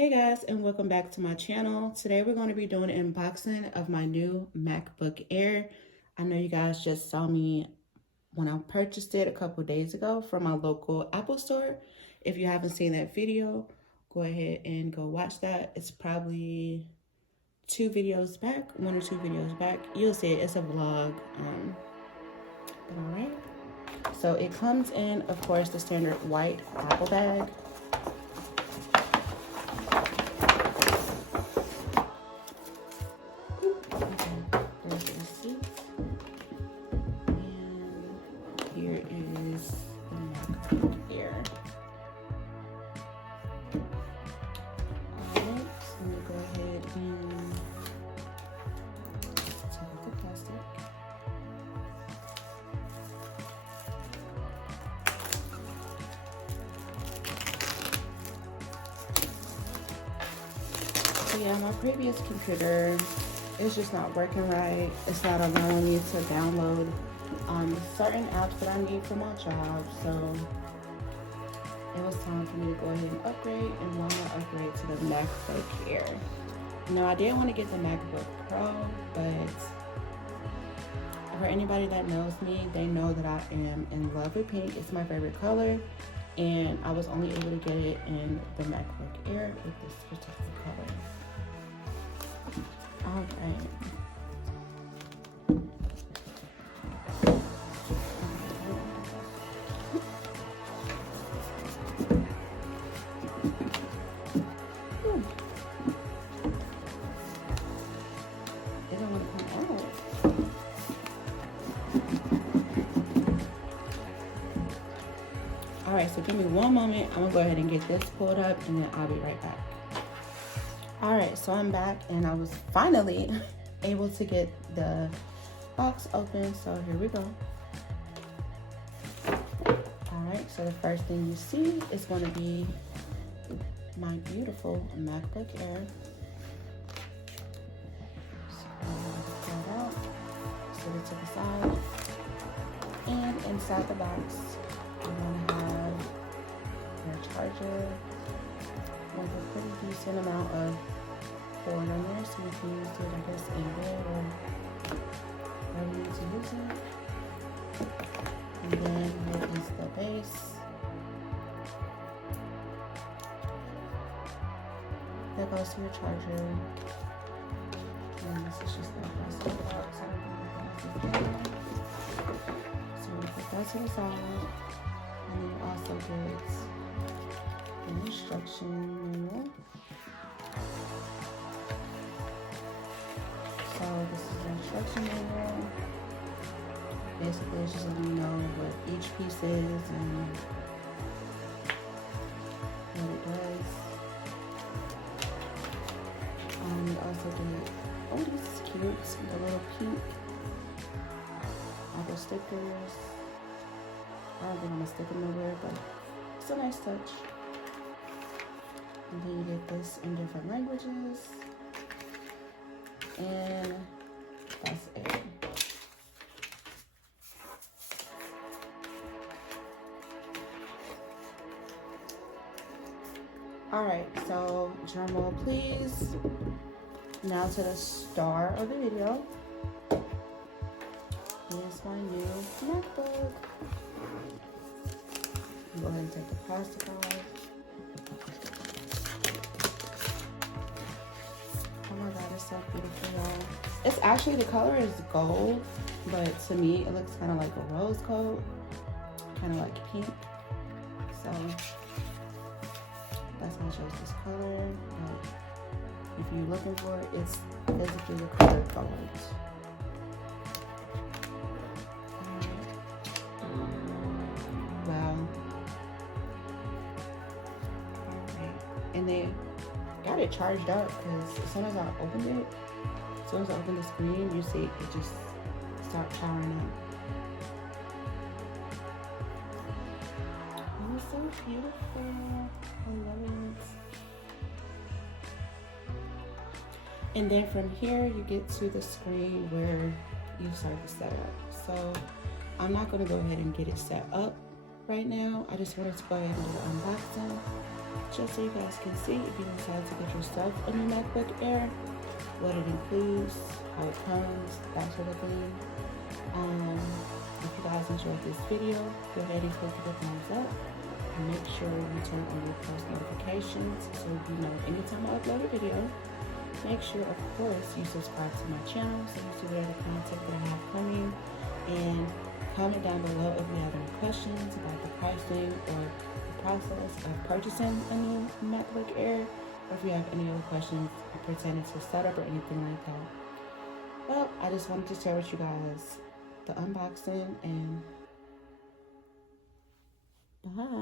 Hey guys, and welcome back to my channel. Today we're going to be doing an unboxing of my new MacBook Air. I know you guys just saw me when I purchased it a couple days ago from my local Apple store. If you haven't seen that video, go ahead and go watch that. It's probably one or two videos back. You'll see it. It's a vlog. But all right. So it comes in, of course, the standard white Apple bag. Here is the MacBook Air. Alright, so I'm going to go ahead and take off the plastic. So yeah, my previous computer is just not working right. It's not allowing me to download certain apps that I need for my job, so it was time for me to go ahead and upgrade, and why not upgrade to the MacBook Air. Now, I did want to get the MacBook Pro, but for anybody that knows me, they know that I am in love with pink. It's my favorite color, and I was only able to get it in the MacBook Air with this particular color. All right. All right, so give me one moment. I'm gonna go ahead and get this pulled up, and then I'll be right back. All right, so I'm back, and I was finally able to get the box open, so here we go. All right, so the first thing you see is gonna be my beautiful MacBook Air. So I'm gonna pull it out, set it to the side, and inside the box, you're gonna have your charger with a pretty decent amount of cord on there, so you can use it, I guess, in bed or wherever you need to use it. And then here is the base. That goes to your charger. And this is just the plastic box. So you put that to the side. And then you also get an instruction manual. So this is the instruction manual. Basically, it's just letting you know what each piece is and what it does. You also get, oh, this is cute, the little pink Apple stickers. I don't think I'm gonna stick them nowhere, but it's a nice touch. And then you get this in different languages. And that's it. Alright, so drum roll please. Now to the star of the video. Here's my new MacBook. Go ahead and take the plastic off. Oh my god, it's so beautiful, y'all. It's actually, the color is gold, but to me it looks kind of like a rose gold, kind of like pink. So that's why I chose this color. But if you're looking for it, it's physically the color gold. Wow. And they got it charged up, because as soon as I opened the screen, you see it just start powering up. It was so beautiful. I love it. And then from here, you get to the screen where you start to set up. So I'm not going to go ahead and get it set up right now, I just wanted to go ahead and do the unboxing, just so you guys can see if you decide to get yourself a new MacBook Air, what it includes, how it comes, that sort of thing. If you guys enjoyed this video, go ahead and click the thumbs up. And make sure you turn on your post notifications so you know anytime I upload a video. Make sure, of course, you subscribe to my channel so you see whatever content that I have coming. And comment down below if you have any questions about the pricing or the process of purchasing a new MacBook Air, or if you have any other questions pertaining to setup or anything like that. Well, I just wanted to share with you guys the unboxing, and bye.